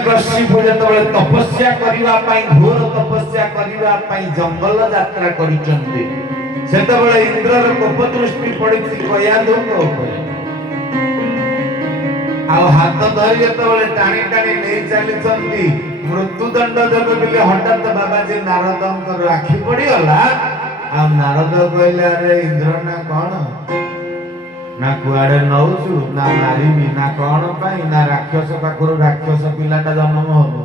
हिरण्यकशिपु जेतबेले तपस्या करिवा पई घोर तपस्या करिवा पई जंगल यात्रा करिचंती सेतबेले इंद्रर कोप दृष्टि पड़िछि कयाधुक उपरे आ हाथ धरि जेतबेले टाणी टाणी नै चलिचंती मृत्युदंड देबे बोली हठात बाबाजी नारदंकर आखि पड़ी गला आ नारद कहले अरे इंद्र ना कोन ना कुआडे नौचु ना मारिबी ना कोन पाई ना राक्षस पाखरु राक्षस पिलाटा जन्म होबो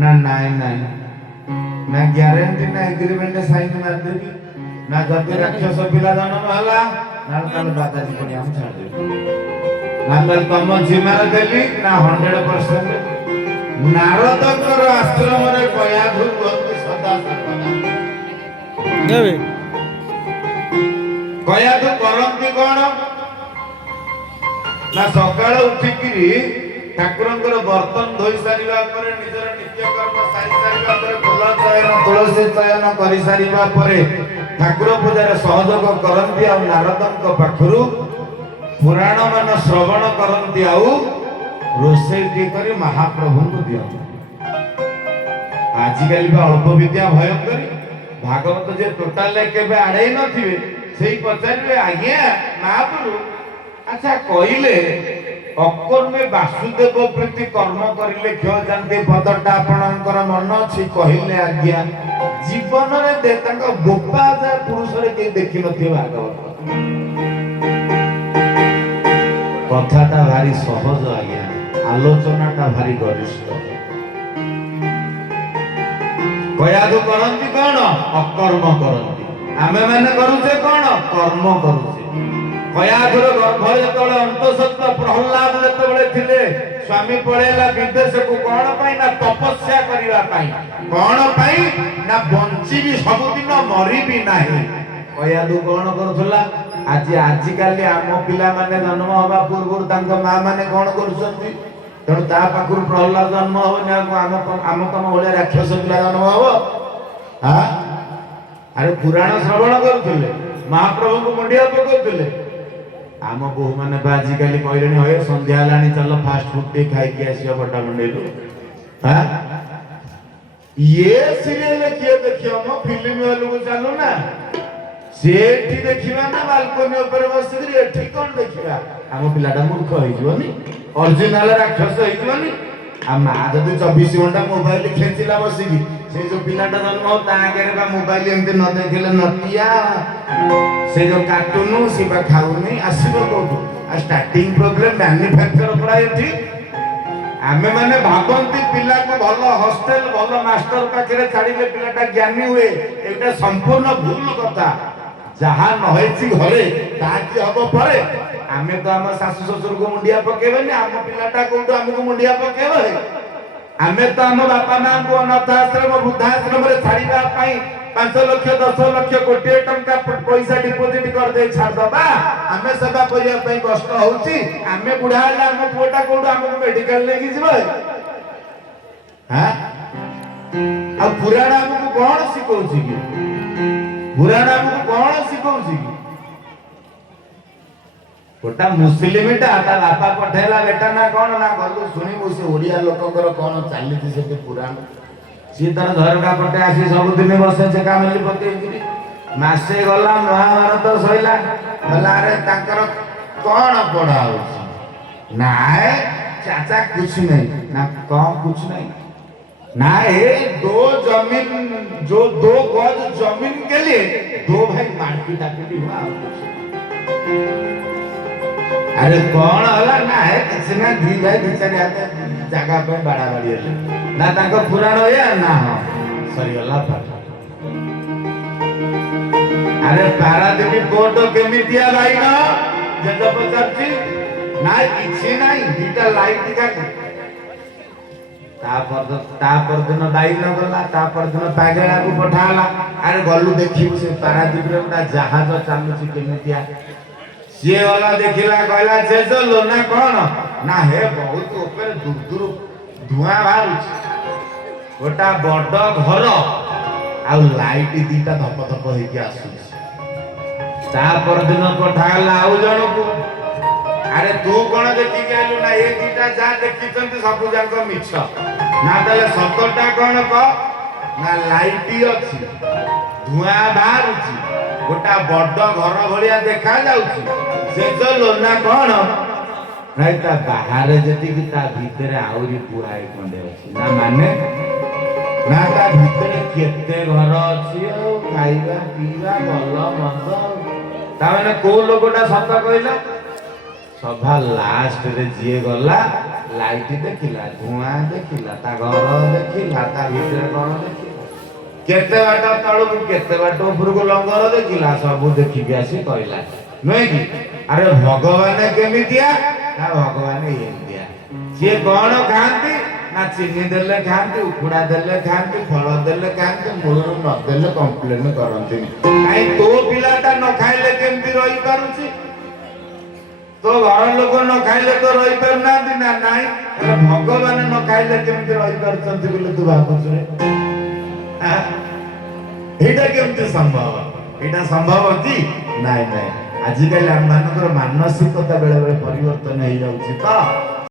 ना नाई नाई ना ग्यारंटी ना एग्रीमेंट साइन मार देबी ना जति राक्षस पिला जन्म हला ना ताल बाबाजी कोनी हम छाड़ देबी ना ताल तम जिमार देली ना 100% नारदकर आश्रम रे कयाधु भक्ति सदा सर्वदा देबे कयाधु करंती कोन ना सकाळ उठिकिरी ठाकुरंकर बर्तन धोई सारिबा परे निजर नित्य कर्म सारी सारिबा परे फूल चयन तुलसी चयन करि सारिबा परे ठाकुर पूजा रे सहयोग करंती आ नारदंक पाखरु पुराण मान श्रवण करंती आउ रोषेई करी महाप्रभु को दिया आजिकल अल्प विद्या भयंकरी भागवत जे टोटाल केबे आड़े नथिबे सेही पचारिबे आज्ञा महाप्रभु अच्छा कहिले अकर्मे वासुदेव प्रीति कर्म करिले क्यों जानते पदटा आपणकर मन अछि कहिले आज्ञा जीवन रे दे तंक गोपा जा पुरुष रे के देखि नथिबे भागवत कथाटा भारी सहज आज्ञा आलोचनाटा भारी गरिष्ठ कयाधु करंती कोन अकर्म करंती आमे माने करूचे कोन कर्म करूचे कयाधुर गर्भ जेतबेले अंतसत्त प्रहलाद जेतबेले थिले स्वामी पळेला विदेश को कोन पई ना तपस्या करिवा पई कोन पई ना बंची भी सबुदिन मरी भी नाही कयाधु कोन करथुला आज काली आम पिला माने जन्म हवा पूर्व तांक मां माने कोन करूछंती तेणु ता पाखुर प्रहलाद जन्म होनी आम तम भले राक्षस पिला जन्म हबो हाँ अरे पुराण श्रवण करथिले महाप्रभु को मुंडिया पकौथिले आम बहु माने आजिकाली कहलेनी होय संध्या लानी चल फास्ट फूड टे खाई के आसिया बटा मंडेलु हाँ ये सीरियल किए देखियो म फिल्म वालू को चालू ना सेठी देखिबा ना बालकनी ऊपर बसिकरी एठी कोन देखिबा आम पिलाटा मूर्ख होई जीवनी ओरिजिनल राक्षस होई जीवनी आ मा जदि 24 घंटा मोबाइल खेंचिला बसिकी से जो पिलाटा जन्म हो ता आगे बा मोबाइल एमते न देखिले नटिया से जो कार्टून से बा खाउनी आसीबो कोठु आ स्टार्टिंग प्रॉब्लम मैन्युफैक्चर पड़ा एठी आमे माने भाबंती पिला को भलो हॉस्टल भलो मास्टर पाखरे छाड़िले पिलाटा ज्ञानी हुए एटा संपूर्ण भूल कथा जहा नहेछि घरे ताकि हबो परे आमे तो हम सासु ससुर को मुंडिया पकेबेनी आम पिलाटा कोठु हमको मुंडिया पकेबे आमे तो हम बापा मां को अनाथ आश्रम वृद्धाश्रम रे छाड़ीबा पई 5 लाख 10 लाख कोटी टंका पैसा डिपॉजिट कर दे छाड़ दबा आमे सेवा करिया पई कष्ट होउची आमे बुढ़ा हला हम पोटा कोठु हमको मेडिकल लेके जिबे हां आ पुराण हमको कोन सिखौची की पुराण हमको कोन सिखौची की गोटा मुस्लिमटा ता बापा पठेला बेटा ना कोन ना गलु सुनी मुसे ओडिया लोककर कोन चाली से पुराण सी तर झरका पटे आसी सब दिन बसे से कामली पके मासे गला महाभारत सइला गला रे ताकर कोन पढ़ा होची ना चाचा कुछ नहीं ना कम कुछ नहीं ना ये 2 जमीन जो 2 गज जमीन के लिए 2 भाई मारपीट आपीट हुआ अरे कौन होला ना है किसना दी भाई बिचारे आते जगह पे बड़ा बड़ी ना ताको पुराण होया ना हो सरी होला पाठ अरे पारादीप कोर्ट केमितिया भाई ना जज पचारची ना किछि नाही दीटा लाइट दिखा तापर दिन दाई न गला तापर दिन पागेला को पठाला अरे गलु देखिबु से पारादीप रे गोटा जहाज चालुची केमितिया से वाला देखिला कहला जे जो लोना कोन ना हे बहुत ऊपर दूर दूर धुआं बाहर गोटा बड़ घर आ लाइट दीटा धप धप होई के आसु ता पर दिन पठाला आउ जण को अरे तू कौन देखी गलु ना ए दीटा जा देखिचंती सब जाक मिछ ना तले सतटा कौन क ना लाइट अछि धुआं बाहरुची गोटा बड़ घर भलिया देखा जाउची से जो लोना कौन नहीं ता बाहर जति कि ता भीतर आउरी पुराई खंडे अछि ना माने ना ता भीतर केते घर अछि खाइबा पीवा भल मंद ता माने को लोकटा सत कहला सभा लास्ट रे जिए गला लाइट देखिला धुआं देखिला ता घर देखिला ता भीतर कौन देखिला केते बाटा तळु केते बाटा ऊपर को लंगर देखिला सब देखि के आसी कहला नहीं कि अरे भगवान केमितिया ना भगवान एमितिया जे कौन खांती ना चीनी देले खांती उखुड़ा देले खांती फल देले खांती मूलर न देले कंप्लेन करंती काई तो पिलाटा न खाइले केमती रही पारुची तो घर लोक न खाइले तो रही पार ना नाई भगवान न खाइले केमती रही पारचंती बोले तू भाबुछ रे एटा केमती संभव एटा संभव अछि नाई नाई आजिकल हम मानकर मानसिकता बेले बेले परिवर्तन हो जाउछि तो